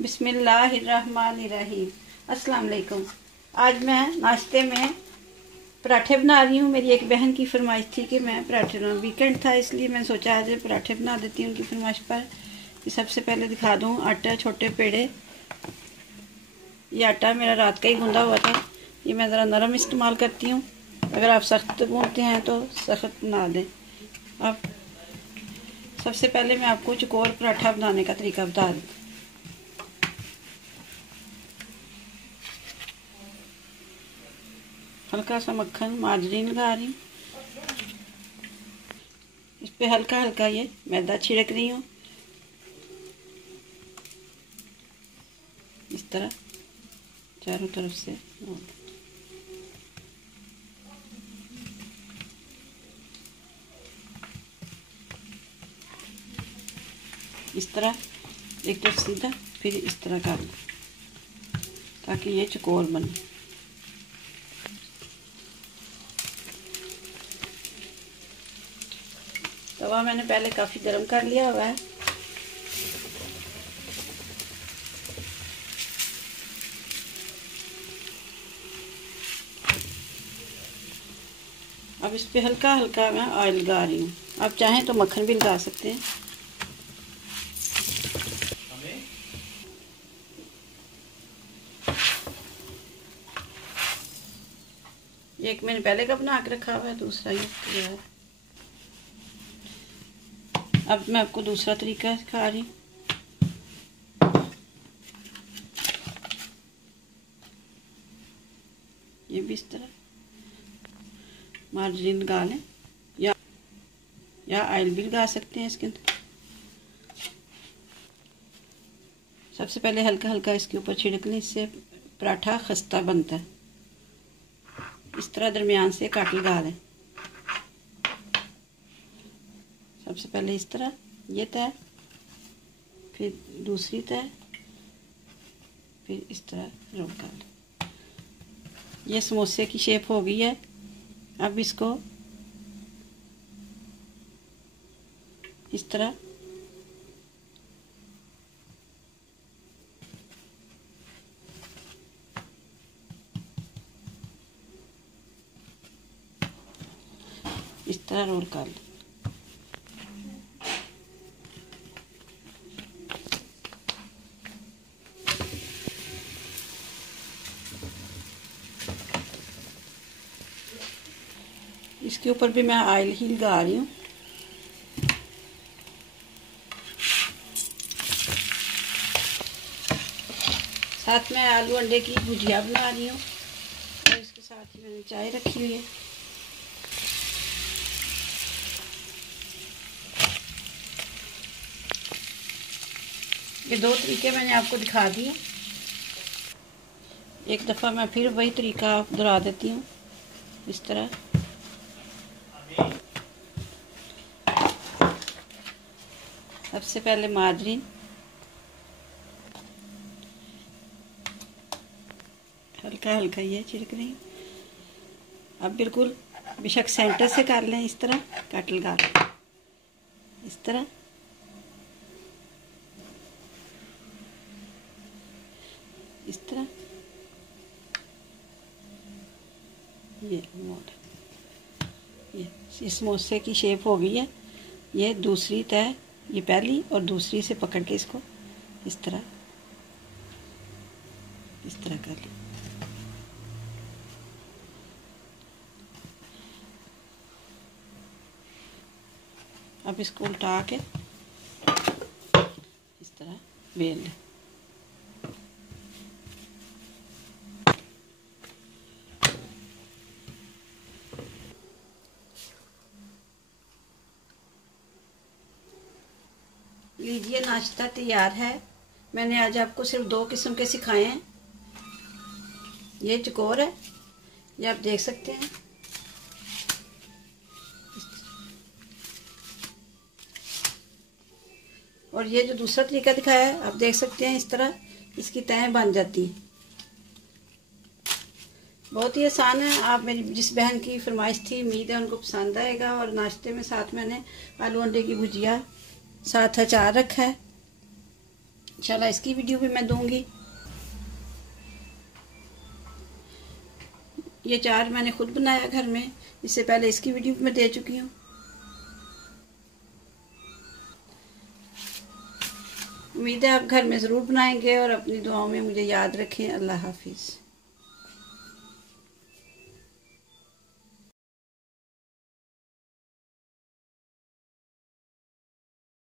बिस्मिल्लाहिर्रहमानिर्रहीम। अस्सलाम वालेकुम। आज मैं नाश्ते में पराठे बना रही हूँ। मेरी एक बहन की फरमाइश थी कि मैं पराठे बनाऊँ। वीकेंड था इसलिए मैंने सोचा आज पराठे बना देती हूँ उनकी फरमाइश पर। ये सबसे पहले दिखा दूँ आटा, छोटे पेड़े। ये आटा मेरा रात का ही गूंदा हुआ था। ये मैं ज़रा नरम इस्तेमाल करती हूँ। अगर आप सख्त गूंदते हैं तो सख्त बना दें। अब सबसे पहले मैं आपको चकोर पराठा बनाने का तरीका बता दूँ। हल्का सा मक्खन मार्जरीन लगा रही हूँ। इस पे हल्का हल्का ये मैदा छिड़क रही हूँ। इस तरह चारों तरफ से इस तरह एक तरफ सीधा, फिर इस तरह कर लो ताकि ये चकोर बने। तवा मैंने पहले काफ़ी गर्म कर लिया हुआ है। अब इस पे हल्का हल्का मैं ऑयल लगा रही हूँ। आप चाहें तो मक्खन भी लगा सकते हैं। एक मैंने पहले का बना के रखा हुआ है, दूसरा ये है। अब मैं आपको दूसरा तरीका सिखा रही हूँ। ये भी इस तरह मार्जरीन लगा लें या ऑयल भी लगा सकते हैं इसके अंदर। सबसे पहले हल्का हल्का इसके ऊपर छिड़कने, इससे पराठा खस्ता बनता है। इस तरह दरमियान से काट लगा लें। सबसे पहले इस तरह ये तय, फिर दूसरी तय, फिर इस तरह रोल कर लें। ये समोसे की शेप हो गई है। अब इसको इस तरह रोल कर लें। इसके ऊपर भी मैं ऑयल ही लगा रही हूँ। साथ में आलू अंडे की भुजिया बना रही हूँ और इसके साथ ही मैंने चाय रखी हुई है। ये दो तरीके मैंने आपको दिखा दिए। एक दफ़ा मैं फिर वही तरीका दोहरा देती हूँ। इस तरह सबसे पहले मार्जरीन हल्का हल्का ये छिड़क रही हूँ। अब बिल्कुल बेशक सेंटर से कर लें, इस तरह कट लगा लें। इस तरह इस तरह ये समोसे की शेप हो गई है। ये दूसरी तय, ये पहली और दूसरी से पकड़ के इसको इस तरह कर लें। अब इसको उल्टा के इस तरह बेल लें। लीजिए, नाश्ता तैयार है। मैंने आज आपको सिर्फ दो किस्म के सिखाए हैं। ये चकोर है, ये आप देख सकते हैं। और ये जो दूसरा तरीका दिखाया है, आप देख सकते हैं, इस तरह इसकी तहें बन जाती हैं। बहुत ही आसान है। आप मेरी जिस बहन की फरमाइश थी, उम्मीद है उनको पसंद आएगा। और नाश्ते में साथ मैंने आलू अंडे की भुजिया, साथ अचार रखा है। इंशाल्लाह इसकी वीडियो भी मैं दूंगी। ये चार मैंने खुद बनाया घर में, इससे पहले इसकी वीडियो भी मैं दे चुकी हूँ। उम्मीद है आप घर में ज़रूर बनाएंगे और अपनी दुआओं में मुझे याद रखें। अल्लाह हाफिज़।